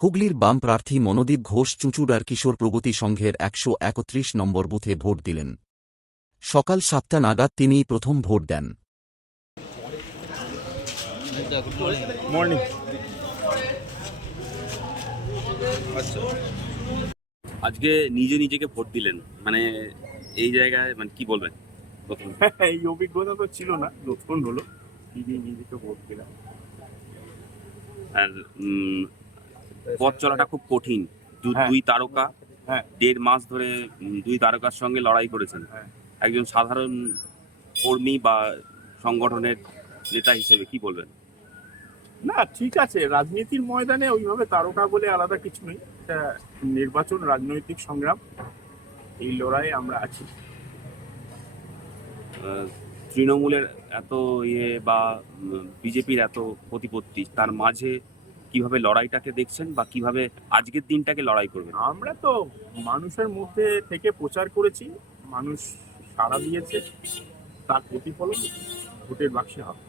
হুগলির বাম প্রার্থী মনোদীপ ঘোষ চুঁচুড়ার কিশোর প্রগতি সংঘের ১৩১ নম্বর বুথে ভোট দিলেন। সকাল ৭টা নাগাদ তিনিই প্রথম ভোট দেন। মর্নিং। আজকে নিজেকে ভোট দিলেন, মানে এই জায়গায় মানে কি বলবেন প্রথম? এই অভিজ্ঞতা তো ছিল না, নতুন হলো। নিজেকে ভোট দিলাম। আর পথ চলাটা খুব কঠিন। হ্যাঁ। দুই তারকা হ্যাঁ। ১.৫ মাস ধরে দুই তারকার সঙ্গে লড়াই করেছেন। হ্যাঁ। একজন সাধারণ কর্মী বা সংগঠনের নেতা হিসেবে কি বলবেন? না, ঠিক আছে, রাজনীতির ময়দানে ওইভাবে তারকা বলে আলাদা কিছু নেই। এটা নির্বাচন, রাজনৈতিক সংগ্রাম, এই লড়াইয়ে আমরা আছি। তৃণমূলের এত বা বিজেপির এত প্রতিপত্তি, তার মাঝে কিভাবে লড়াইটাকে দেখছেন বা কিভাবে আজকের দিনটাকে লড়াই করবেন? আমরা তো মানুষের মধ্যে থেকে প্রচার করেছি, মানুষ সাড়া দিয়েছে, তার প্রতিফলন ভোটের বাক্সে হবে।